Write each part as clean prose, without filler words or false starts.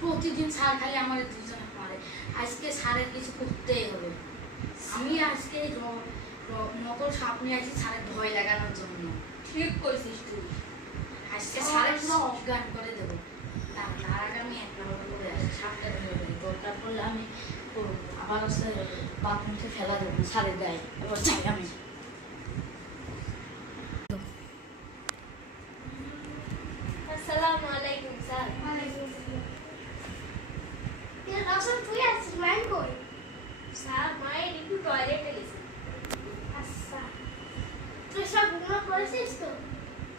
প্রতিদিন স্যার খালি আমার দুজনে মারে। আজকে স্যারের কিছু করতেই হবে। আমি আজকে নকল সাপ নিয়ে আসছি স্যারের ভয় লাগানোর জন্য। ঠিক কইছিস তুই। আজকে স্যারের পুরো অজ্ঞান করে দেবো। তার আগে আমি 1 নম্বর করে আসি, সাপটা ধরে দেবো। দরকার পড়লে আমি আবার হচ্ছে বাথরুমে ফেলা দেবো স্যারের গায়ে। এবার চাই আমি। আসসালামু আলাইকুম স্যার। তুই আসছিস মাইন কই? স্যার মায়ের একটু টয়লেটে গেছে। আচ্ছা, তুই সব হোমওয়ার্ক করেছিস তো?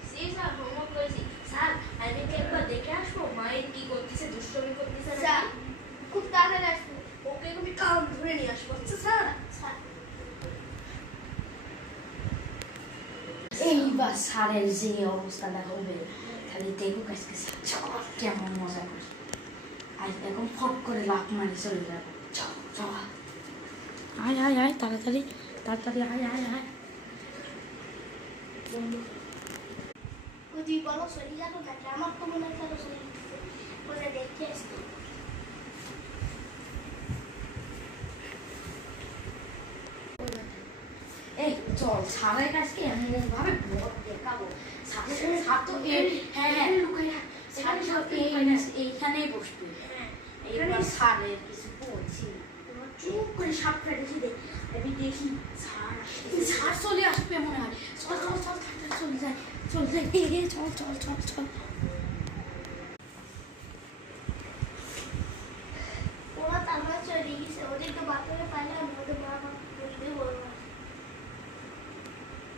সেই স্যার হোমওয়ার্ক করেছি। স্যার আমি কি একবার দেখে আসবো মায়ের কি করতেছে, দুষ্টমি করতেছে আচ্ছা, নাকি? খুব তাড়াতাড়ি আসবো। ওকে আমি কাম ধরে নিয়ে আসবো। আচ্ছা স্যার। আচ্ছা। এইবার স্যারের যে অবস্থাটা হবে খালি দেখুক আজকে কেমন মজা করে। আজ এখন ফট করে লাফ মারি চলে যাবো। আয় আয় আয় তাড়াতাড়ি তাড়াতাড়ি আয় আয় আয়। তুই বলো শরীর যাবো নাকি? আমার তো মনে হয় শরীর বলে দেখতে আসতো। এই চল স্যারের কাছকে এমন ভাবে ভোট দেখাবো। স্যারের সাথে স্যার তো হ্যাঁ হ্যাঁ স্যারের সাথে এইখানেই বসবে। এইবার স্যারের কিছু বলছি না। চুপ করে সাপ ফেটেছি দেখ, আমি দেখি স্যার চলে আসবে মনে হয়। চল চল চল চলে যায় চলে যায় চল চল চল চল। ওরা তার মানে চলে গেছে। ওদের তো বাথরুমে পাইলে আমি ওদের মা বাবা বলতে বলবো।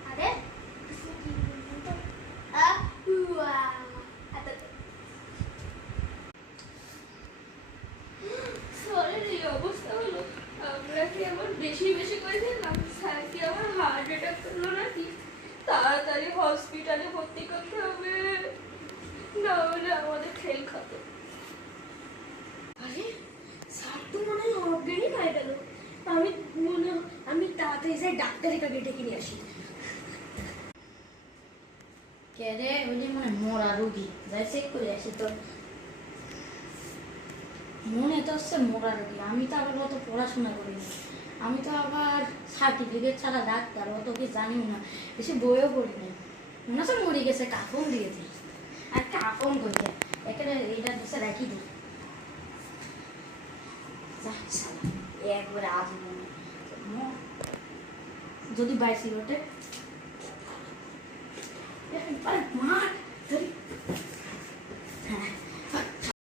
আরে কি বলতো? স্যারের এই অবস্থা হলো, আমরা কি এমন বেশি বেশি করে দিলাম? স্যার কি আমার হার্ট অ্যাটাক করলো নাকি? তাড়াতাড়ি হসপিটালে ভর্তি করতে হবে, না হলে আমাদের খেল খাতো। আরে স্যার তো মনে হয় অজ্ঞানই হয়ে গেল। আমি তাড়াতাড়ি যাই ডাক্তারের কাছে ডেকে নিয়ে আসি। কে রে ওই যে মনে মরা রুগী যাই চেক করে আসি তো। মনে তো হচ্ছে মরা রুগী। আমি তো আবার অত পড়াশোনা করিনি। আমি তো আবার সার্টিফিকেট ছাড়া ডাক্তার অত কি জানিও না, বেশি বইও পড়ি না। মনে হচ্ছে মরে গেছে, কাফন দিয়েছে। আর কাফন করছে এখানে এইটা দিচ্ছে রাখি দিই। একবারে আজ যদি বাইসি ওঠে মার